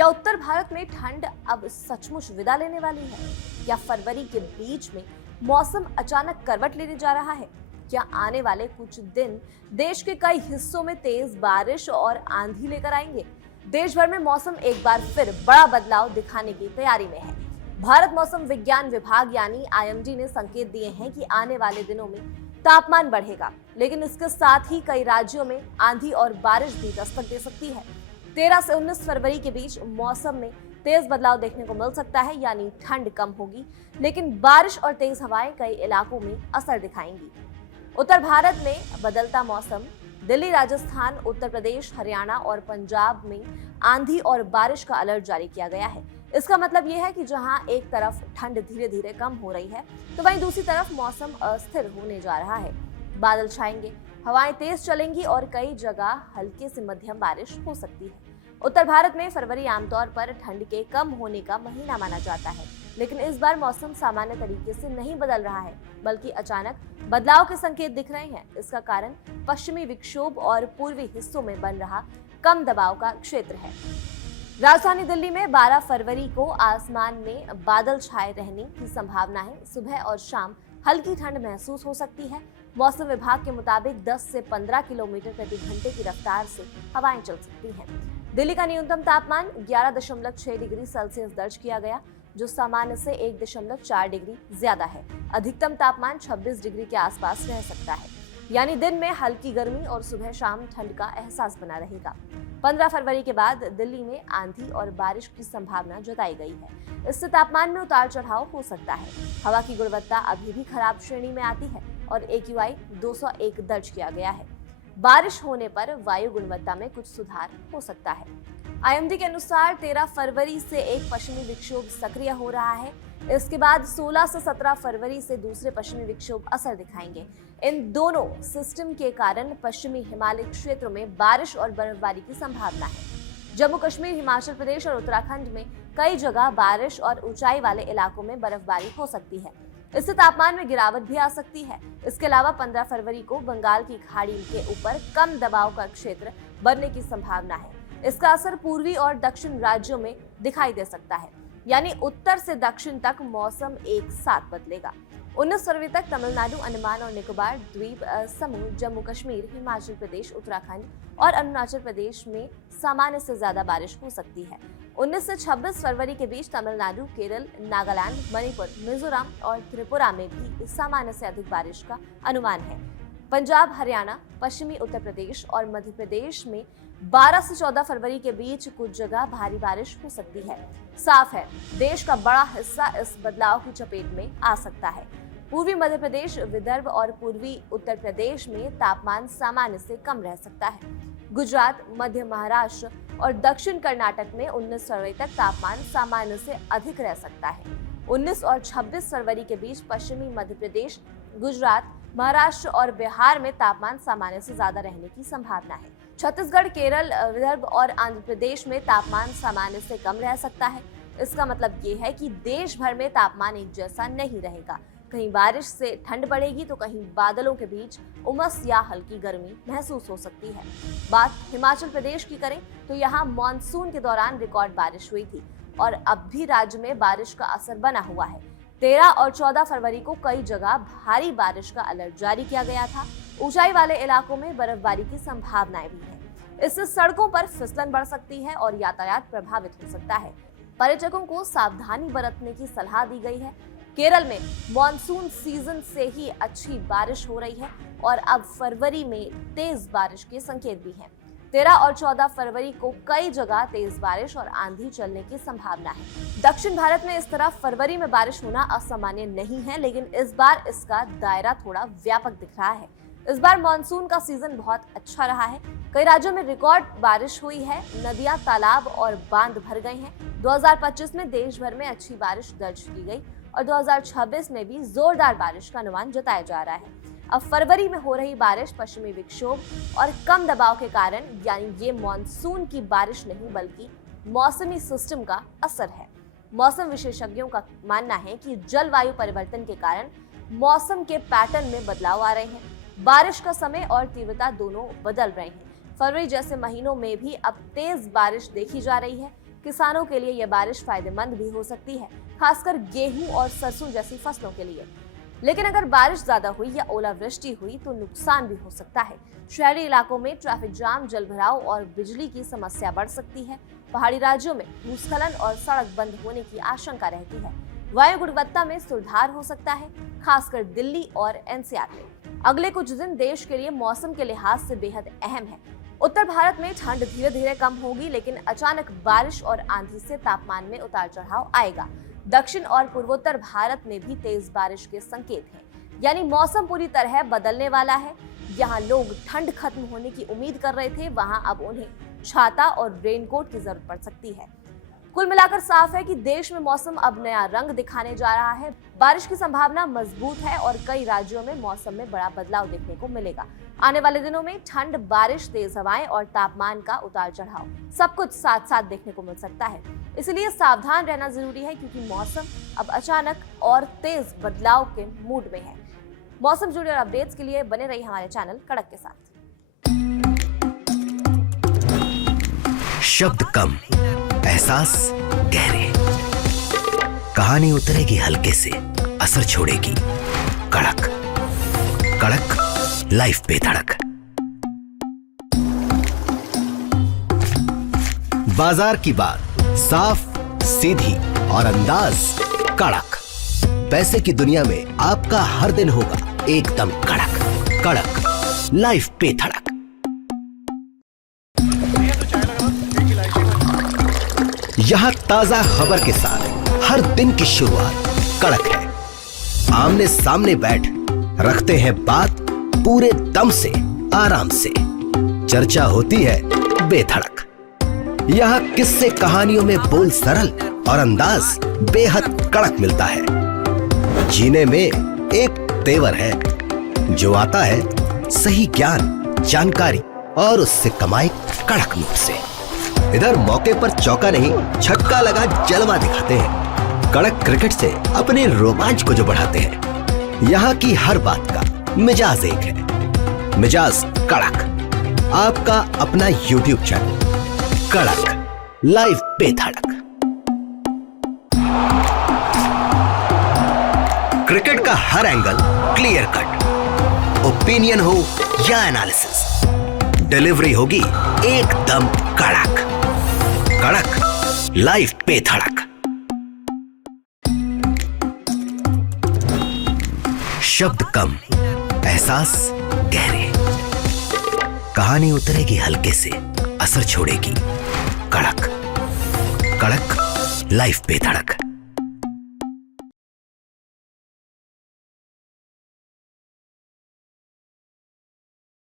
क्या उत्तर भारत में ठंड अब सचमुच विदा लेने वाली है? क्या फरवरी के बीच में मौसम अचानक करवट लेने जा रहा है? क्या आने वाले कुछ दिन देश के कई हिस्सों में तेज बारिश और आंधी लेकर आएंगे? देश भर में मौसम एक बार फिर बड़ा बदलाव दिखाने की तैयारी में है। भारत मौसम विज्ञान विभाग यानी आईएमडी ने संकेत दिए हैं कि आने वाले दिनों में तापमान बढ़ेगा, लेकिन इसके साथ ही कई राज्यों में आंधी और बारिश भी दस्तक दे सकती है। 13 से 19 फरवरी के बीच मौसम में तेज बदलाव देखने को मिल सकता है, यानी ठंड कम होगी, लेकिन बारिश और तेज हवाएं कई इलाकों में असर दिखाएंगी। उत्तर भारत में बदलता मौसम, दिल्ली, राजस्थान, उत्तर प्रदेश, हरियाणा और पंजाब में आंधी और बारिश का अलर्ट जारी किया गया है। इसका मतलब यह है कि जहां एक तरफ ठंड धीरे धीरे कम हो रही है, तो वहीं दूसरी तरफ मौसम अस्थिर होने जा रहा है। बादल छाएंगे, हवाएं तेज चलेंगी और कई जगह हल्के से मध्यम बारिश हो सकती है। उत्तर भारत में फरवरी आमतौर पर ठंड के कम होने का महीना माना जाता है, लेकिन इस बार मौसम सामान्य तरीके से नहीं बदल रहा है, बल्कि अचानक बदलाव के संकेत दिख रहे हैं। इसका कारण पश्चिमी विक्षोभ और पूर्वी हिस्सों में बन रहा कम दबाव का क्षेत्र है। राजधानी दिल्ली में 12 फरवरी को आसमान में बादल छाए रहने की संभावना है। सुबह और शाम हल्की ठंड महसूस हो सकती है। मौसम विभाग के मुताबिक 10 से 15 किलोमीटर प्रति घंटे की रफ्तार से हवाएं चल सकती हैं। दिल्ली का न्यूनतम तापमान 11.6 डिग्री सेल्सियस दर्ज किया गया, जो सामान्य से 1.4 डिग्री ज्यादा है। अधिकतम तापमान 26 डिग्री के आसपास रह सकता है, यानी दिन में हल्की गर्मी और सुबह शाम ठंड का एहसास बना रहेगा। 15 फरवरी के बाद दिल्ली में आंधी और बारिश की संभावना जताई गई है। इससे तापमान में उतार चढ़ाव हो सकता है। हवा की गुणवत्ता अभी भी खराब श्रेणी में आती है और AQI 201 दर्ज किया गया है। बारिश होने पर वायु गुणवत्ता में कुछ सुधार हो सकता है। आईएमडी के अनुसार 13 फरवरी से एक पश्चिमी विक्षोभ सक्रिय हो रहा है। इसके बाद 16 से 17 फरवरी से दूसरे पश्चिमी विक्षोभ असर दिखाएंगे। इन दोनों सिस्टम के कारण पश्चिमी हिमालय क्षेत्रों में बारिश और बर्फबारी की संभावना है। जम्मू कश्मीर, हिमाचल प्रदेश और उत्तराखंड में कई जगह बारिश और ऊंचाई वाले इलाकों में बर्फबारी हो सकती है। इससे तापमान में गिरावट भी आ सकती है। इसके अलावा 15 फरवरी को बंगाल की खाड़ी के ऊपर कम दबाव का क्षेत्र बनने की संभावना है। इसका असर पूर्वी और दक्षिण राज्यों में दिखाई दे सकता है, यानी उत्तर से दक्षिण तक मौसम एक साथ बदलेगा। 19 फरवरी तक तमिलनाडु, अंडमान और निकोबार द्वीप समूह, जम्मू कश्मीर, हिमाचल प्रदेश, उत्तराखंड और अरुणाचल प्रदेश में सामान्य से ज्यादा बारिश हो सकती है। 19 से 26 फरवरी के बीच तमिलनाडु, केरल, नागालैंड, मणिपुर, मिजोरम और त्रिपुरा में भी सामान्य से अधिक बारिश का अनुमान है। पंजाब, हरियाणा, पश्चिमी उत्तर प्रदेश और मध्य प्रदेश में 12 से 14 फरवरी के बीच कुछ जगह भारी बारिश हो सकती है। साफ है, देश का बड़ा हिस्सा इस बदलाव की चपेट में आ सकता है। पूर्वी मध्य प्रदेश, विदर्भ और पूर्वी उत्तर प्रदेश में तापमान सामान्य से कम रह सकता है। गुजरात, मध्य महाराष्ट्र और दक्षिण कर्नाटक में 19 फरवरी तक तापमान सामान्य से अधिक रह सकता है। 19 और 26 फरवरी के बीच पश्चिमी मध्य प्रदेश, गुजरात, महाराष्ट्र और बिहार में तापमान सामान्य से ज्यादा रहने की संभावना है। छत्तीसगढ़, केरल, विदर्भ और आंध्र प्रदेश में तापमान सामान्य से कम रह सकता है। इसका मतलब ये है कि देश भर में तापमान एक जैसा नहीं रहेगा। कहीं बारिश से ठंड बढ़ेगी तो कहीं बादलों के बीच उमस या हल्की गर्मी महसूस हो सकती है। बात हिमाचल प्रदेश की करें तो यहाँ मॉनसून के दौरान रिकॉर्ड बारिश हुई थी और अब भी राज्य में बारिश का असर बना हुआ है। 13 और 14 फरवरी को कई जगह भारी बारिश का अलर्ट जारी किया गया था। ऊंचाई वाले इलाकों में बर्फबारी की संभावनाएं भी है। इससे सड़कों पर फिसलन बढ़ सकती है और यातायात प्रभावित हो सकता है। पर्यटकों को सावधानी बरतने की सलाह दी गई है। केरल में मॉनसून सीजन से ही अच्छी बारिश हो रही है और अब फरवरी में तेज बारिश के संकेत भी हैं। 13 और 14 फरवरी को कई जगह तेज बारिश और आंधी चलने की संभावना है। दक्षिण भारत में इस तरह फरवरी में बारिश होना असामान्य नहीं है, लेकिन इस बार इसका दायरा थोड़ा व्यापक दिख रहा है। इस बार मानसून का सीजन बहुत अच्छा रहा है। कई राज्यों में रिकॉर्ड बारिश हुई है। नदियां, तालाब और बांध भर गए हैं। 2025 में देश भर में अच्छी बारिश दर्ज की गई और 2026 में भी जोरदार बारिश का अनुमान जताया जा रहा है। अब फरवरी में हो रही बारिश पश्चिमी विक्षोभ और कम दबाव के कारण, यानी ये मानसून की बारिश नहीं बल्कि मौसमी सिस्टम का असर है। मौसम विशेषज्ञों का मानना है कि जलवायु परिवर्तन के कारण मौसम के पैटर्न में बदलाव आ रहे हैं। बारिश का समय और तीव्रता दोनों बदल रहे हैं। फरवरी जैसे महीनों में भी अब तेज बारिश देखी जा रही है। किसानों के लिए यह बारिश फायदेमंद भी हो सकती है, खासकर गेहूं और सरसों जैसी फसलों के लिए। लेकिन अगर बारिश ज्यादा हुई या ओलावृष्टि हुई तो नुकसान भी हो सकता है। शहरी इलाकों में ट्रैफिक जाम, जलभराव और बिजली की समस्या बढ़ सकती है। पहाड़ी राज्यों में भूस्खलन और सड़क बंद होने की आशंका रहती है। वायु गुणवत्ता में सुधार हो सकता है, खासकर दिल्ली और एनसीआर में। अगले कुछ दिन देश के लिए मौसम के लिहाज से बेहद अहम है। उत्तर भारत में ठंड धीरे धीरे कम होगी, लेकिन अचानक बारिश और आंधी से तापमान में उतार चढ़ाव आएगा। दक्षिण और पूर्वोत्तर भारत में भी तेज बारिश के संकेत हैं, यानी मौसम पूरी तरह बदलने वाला है। यहाँ लोग ठंड खत्म होने की उम्मीद कर रहे थे, वहाँ अब उन्हें छाता और रेनकोट की जरूरत पड़ सकती है। कुल मिलाकर साफ है कि देश में मौसम अब नया रंग दिखाने जा रहा है। बारिश की संभावना मजबूत है और कई राज्यों में मौसम में बड़ा बदलाव देखने को मिलेगा। आने वाले दिनों में ठंड, बारिश, तेज हवाएं और तापमान का उतार चढ़ाव सब कुछ साथ साथ देखने को मिल सकता है। इसलिए सावधान रहना जरूरी है, क्योंकि मौसम अब अचानक और तेज बदलाव के मूड में है। मौसम जुड़े और अपडेट्स के लिए बने रहिए हमारे चैनल कड़क के साथ। शब्द कम, एहसास गहरे, कहानी उतरेगी हल्के से, असर छोड़ेगी कड़क। कड़क लाइफ पे धड़क। बाजार की बात साफ, सीधी और अंदाज कड़क। पैसे की दुनिया में आपका हर दिन होगा एकदम कड़क। कड़क लाइफ पे धड़क। यहां ताजा खबर के साथ हर दिन की शुरुआत कड़क है। आमने सामने बैठ रखते हैं बात पूरे दम से, आराम से। चर्चा होती है बेधड़क। यहां किस्से कहानियों में बोल सरल और अंदाज बेहद कड़क मिलता है। जीने में एक तेवर है जो आता है सही ज्ञान, जानकारी और उससे कमाई कड़क मुंह से। इधर मौके पर चौका नहीं, छक्का लगा जलवा दिखाते हैं। कड़क क्रिकेट से अपने रोमांच को जो बढ़ाते हैं। यहाँ की हर बात का मिजाज एक है, मिजाज कड़क। आपका अपना YouTube चैनल कड़क लाइव पे धड़क। क्रिकेट का हर एंगल क्लियर कट, ओपिनियन हो या एनालिसिस, डिलीवरी होगी एकदम कड़क। कड़क लाइव पे धड़क। शब्द कम, एहसास गहरे, कहानी उतरेगी हल्के से, असर छोड़ेगी कड़क। कड़क लाइव पे धड़क।